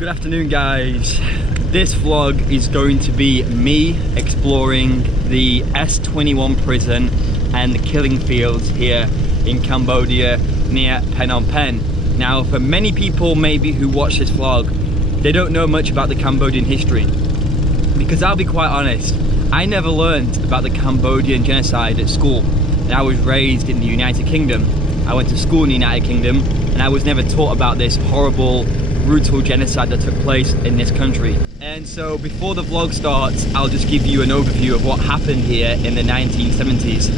Good afternoon, guys. This vlog is going to be me exploring the S21 prison and the killing fields here in Cambodia near Phnom Penh. Now, for many people maybe who watch this vlog, they don't know much about the Cambodian history. Because I'll be quite honest, I never learned about the Cambodian genocide at school. And I was raised in the United Kingdom. I went to school in the United Kingdom and I was never taught about this horrible, brutal genocide that took place in this country. And so before the vlog starts, I'll just give you an overview of what happened here in the 1970s.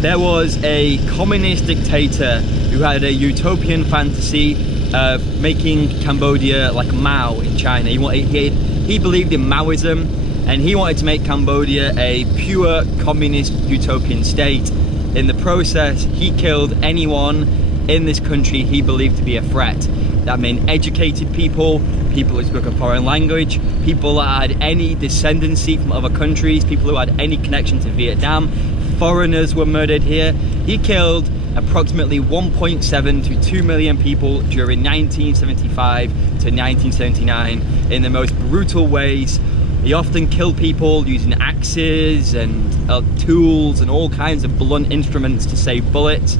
There was a communist dictator who had a utopian fantasy of making Cambodia like Mao in China. He believed in Maoism, and he wanted to make Cambodia a pure communist utopian state. In the process, he killed anyone in this country he believed to be a threat. That meant educated people, people who spoke a foreign language, people that had any descendancy from other countries, people who had any connection to Vietnam. Foreigners were murdered here. He killed approximately 1.7 to 2 million people during 1975 to 1979 in the most brutal ways. He often killed people using axes and tools and all kinds of blunt instruments to save bullets.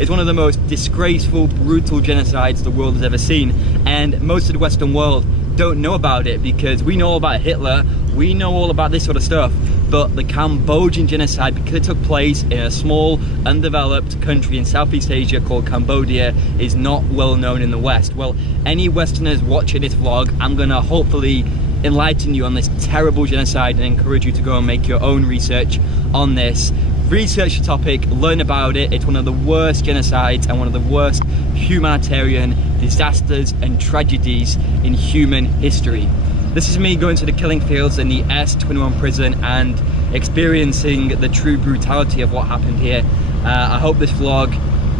It's one of the most disgraceful, brutal genocides the world has ever seen, and most of the Western world don't know about it because we know all about Hitler, we know all about this sort of stuff, but the Cambodian genocide, because it took place in a small, undeveloped country in Southeast Asia called Cambodia, is not well known in the West. Well, any Westerners watching this vlog, I'm gonna hopefully enlighten you on this terrible genocide and encourage you to go and make your own research on this. Research the topic, learn about it. It's one of the worst genocides and one of the worst humanitarian disasters and tragedies in human history. This is me going to the killing fields in the S21 prison and experiencing the true brutality of what happened here. I hope this vlog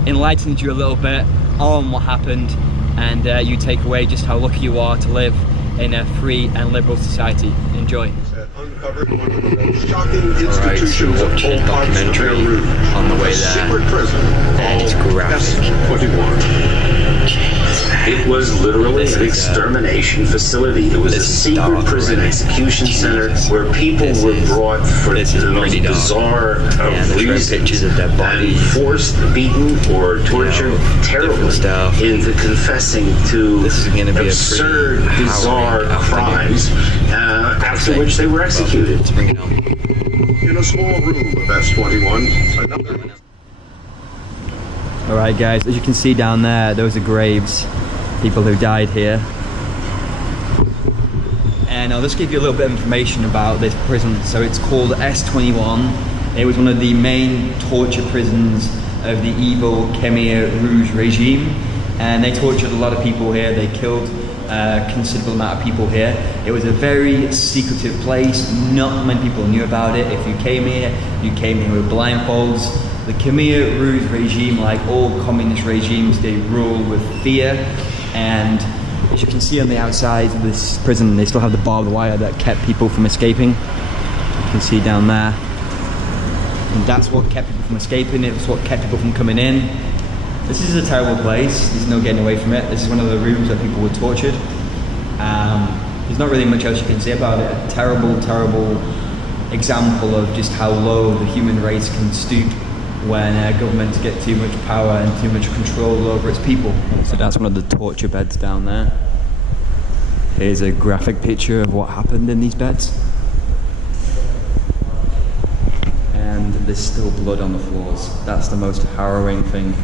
enlightens you a little bit on what happened and you take away just how lucky you are to live in a free and liberal society. Enjoy. Uncovered one of the most shocking institutions of all parts of Peru, on the way a there, secret prison and it's graphic. S21. It was literally an extermination facility. It was a secret prison execution center where people were brought for the most bizarre of reasons and forced, beaten, or tortured terribly into confessing to absurd, bizarre crimes, after which they were executed. In a small room of S21, another... Alright guys, as you can see down there, those are graves, people who died here. And I'll just give you a little bit of information about this prison. So it's called S21. It was one of the main torture prisons of the evil Khmer Rouge regime. And they tortured a lot of people here. They killed a considerable amount of people here. It was a very secretive place. Not many people knew about it. If you came here with blindfolds. The Khmer Rouge regime, like all communist regimes, they rule with fear. And as you can see on the outside of this prison, they still have the barbed wire that kept people from escaping. You can see down there. And that's what kept people from escaping. It's what kept people from coming in. This is a terrible place. There's no getting away from it. This is one of the rooms where people were tortured. There's not really much else you can say about it. A terrible, terrible example of just how low the human race can stoop when governments get too much power and too much control over its people. So that's one of the torture beds down there. Here's a graphic picture of what happened in these beds. And there's still blood on the floors. That's the most harrowing thing.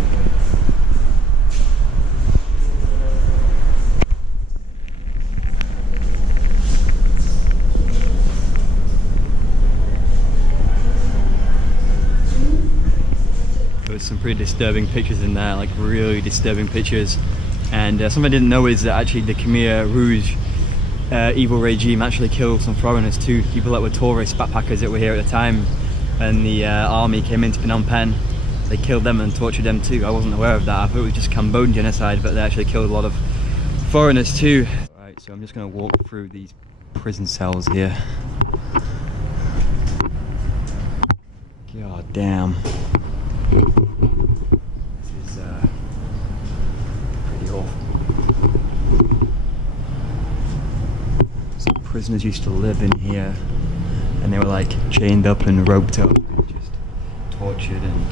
There's some pretty disturbing pictures in there, like really disturbing pictures. And something I didn't know is that actually the Khmer Rouge evil regime actually killed some foreigners too, people that were tourists, backpackers that were here at the time. And the army came into Phnom Penh, they killed them and tortured them too. I wasn't aware of that. I thought it was just Cambodian genocide, but they actually killed a lot of foreigners too. Alright, so I'm just going to walk through these prison cells here. God damn. This is pretty awful. prisoners used to live in here, and they were like chained up and roped up, and just tortured and...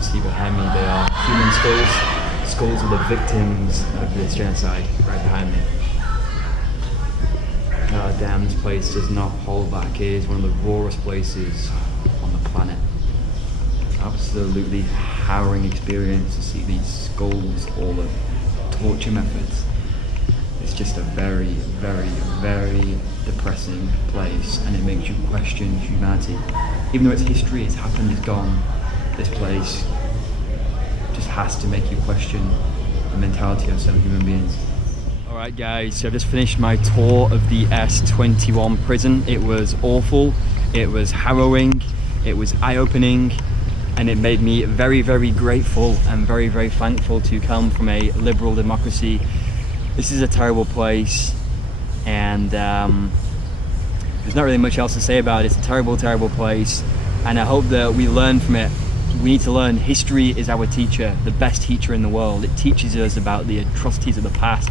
See behind me, they are human skulls of the victims of this genocide right behind me. God damn, this place does not hold back. It is one of the rawest places on the planet. Absolutely harrowing experience to see these skulls, all the torture methods. It's just a very, very, very depressing place, and it makes you question humanity. Even though its history, it's happened, it's gone, this place just has to make you question the mentality of some human beings. Alright guys, so I've just finished my tour of the S21 prison. It was awful, it was harrowing, it was eye-opening, and it made me very, very grateful and very, very thankful to come from a liberal democracy. This is a terrible place, and there's not really much else to say about it. It's a terrible, terrible place, and I hope that we learn from it. We need to learn. History is our teacher, the best teacher in the world. It teaches us about the atrocities of the past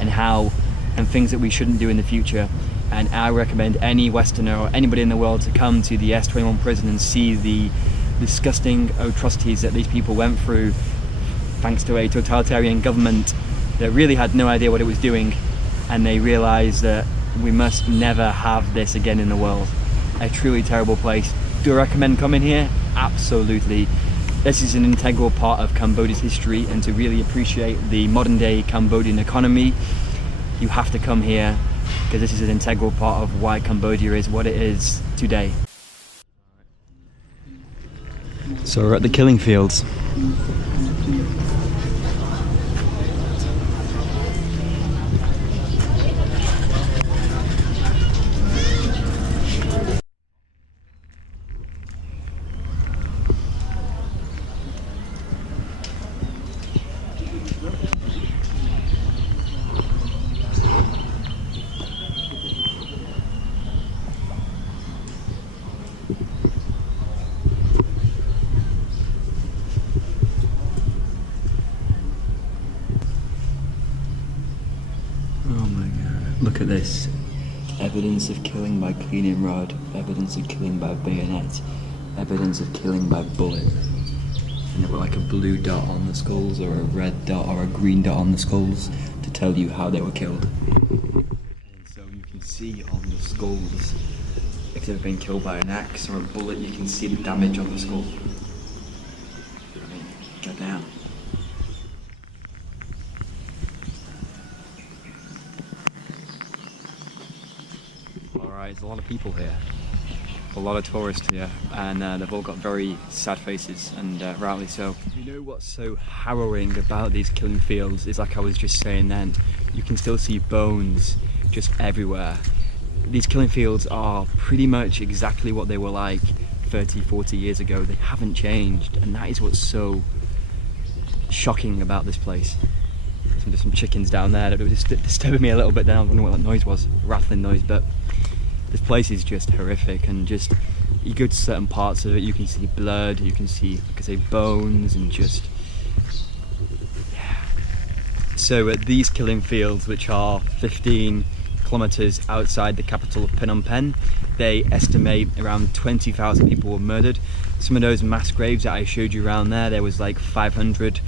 and things that we shouldn't do in the future. And I recommend any Westerner or anybody in the world to come to the S21 prison and see the disgusting atrocities that these people went through thanks to a totalitarian government that really had no idea what it was doing, and they realized that we must never have this again in the world. A truly terrible place. Do I recommend coming here? Absolutely. This is an integral part of Cambodia's history, and to really appreciate the modern day Cambodian economy, you have to come here, because this is an integral part of why Cambodia is what it is today. So we're at the killing fields. Look at this. Evidence of killing by cleaning rod, evidence of killing by bayonet, evidence of killing by bullet. And they've got like a blue dot on the skulls, or a red dot, or a green dot on the skulls to tell you how they were killed. And so you can see on the skulls, if they've been killed by an axe or a bullet, you can see the damage on the skull. I mean, get down. There's a lot of people here, a lot of tourists here, and they've all got very sad faces, and rightly so. You know what's so harrowing about these killing fields is, like I was just saying then, you can still see bones just everywhere. These killing fields are pretty much exactly what they were like 30, 40 years ago. They haven't changed, and that is what's so shocking about this place. There's some chickens down there that were just disturbing me a little bit. Then I don't know what that noise was, rattling noise, but this place is just horrific, and just, you go to certain parts of it, you can see blood, you can see, like I say, bones, and just, yeah. So at these killing fields, which are 15 kilometers outside the capital of Phnom Penh, they estimate around 20,000 people were murdered. Some of those mass graves that I showed you around there was like 500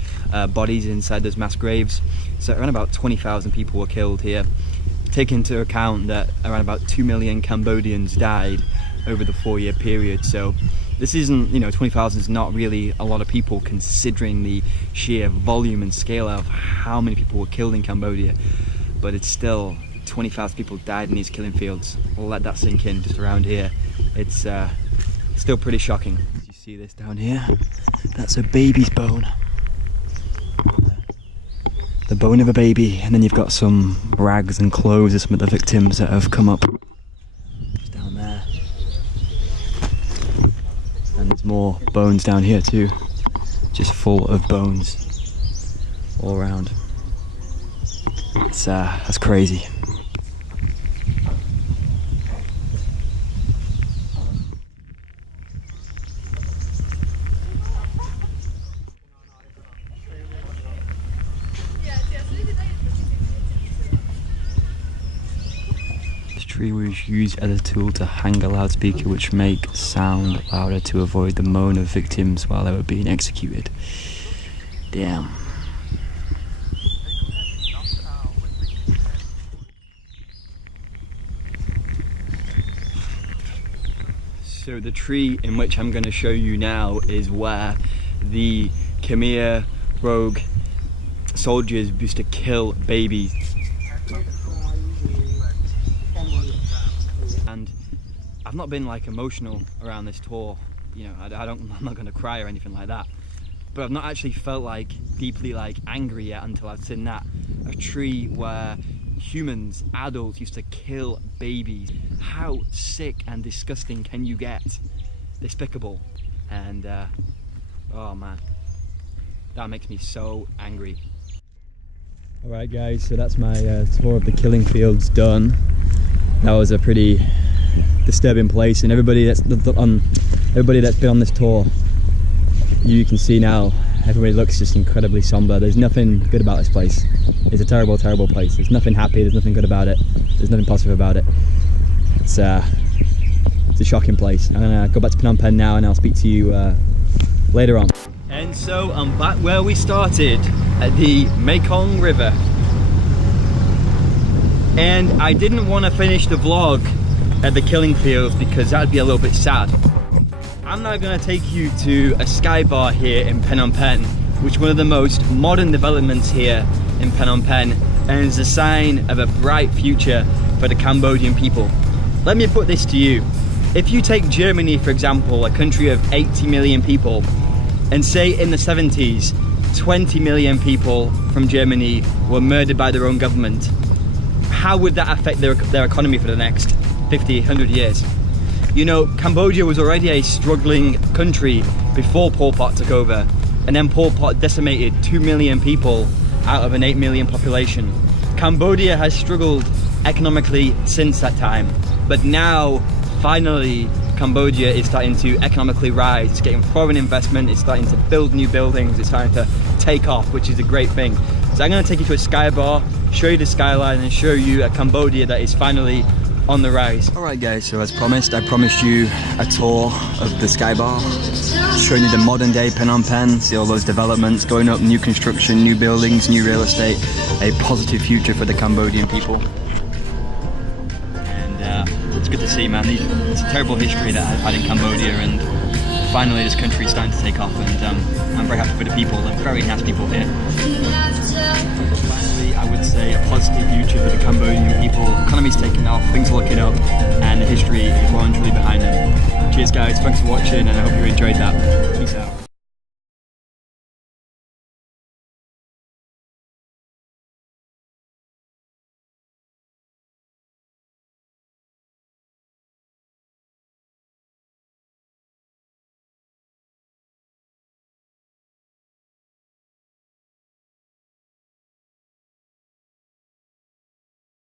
bodies inside those mass graves. So around about 20,000 people were killed here. Take into account that around about 2 million Cambodians died over the 4-year period. So this isn't, 20,000 is not really a lot of people considering the sheer volume and scale of how many people were killed in Cambodia. But it's still, 20,000 people died in these killing fields. We'll let that sink in just around here. It's still pretty shocking. You see this down here? That's a baby's bone. the bone of a baby, and then you've got some rags and clothes of some of the victims that have come up. Just down there. And there's more bones down here too. Just full of bones all around. That's crazy. This tree was used as a tool to hang a loudspeaker which make sound louder to avoid the moan of victims while they were being executed. Damn. So the tree in which I'm going to show you now is where the Khmer rogue soldiers used to kill babies. And I've not been like emotional around this tour, you know, I'm not going to cry or anything like that. But I've not actually felt like deeply like angry yet until I've seen that. A tree where humans, adults, used to kill babies. How sick and disgusting can you get? Despicable. And oh man, that makes me so angry. Alright guys, so that's my tour of the killing fields done. That was a pretty disturbing place, and everybody that's been on this tour, you can see now, everybody looks just incredibly somber. There's nothing good about this place. It's a terrible, terrible place. There's nothing happy, there's nothing good about it. There's nothing positive about it. It's a shocking place. I'm gonna go back to Phnom Penh now and I'll speak to you later on. And so I'm back where we started, at the Mekong River. And I didn't want to finish the vlog at the killing fields because that'd be a little bit sad. I'm now going to take you to a sky bar here in Phnom Penh, which is one of the most modern developments here in Phnom Penh, and is a sign of a bright future for the Cambodian people. Let me put this to you. If you take Germany, for example, a country of 80 million people, and say in the 70s, 20 million people from Germany were murdered by their own government, how would that affect their economy for the next 50, 100 years? You know, Cambodia was already a struggling country before Pol Pot took over, and then Pol Pot decimated 2 million people out of an 8 million population. Cambodia has struggled economically since that time, but now, finally, Cambodia is starting to economically rise. It's getting foreign investment, it's starting to build new buildings, it's starting to take off, which is a great thing. So I'm going to take you to a sky bar, show you the skyline, and show you a Cambodia that is finally on the rise. Alright guys, so as promised, I promised you a tour of the sky bar, showing you the modern day Phnom Penh, see all those developments going up, new construction, new buildings, new real estate, a positive future for the Cambodian people. It's good to see, man. It's a terrible history that I've had in Cambodia, and finally this country is starting to take off, and I'm very happy for the people. They're very nice people here. Finally, I would say a positive future for the Cambodian people. The economy's taking off, things are looking up, and the history is well and truly behind them. Cheers guys, thanks for watching, and I hope you enjoyed that. Peace out.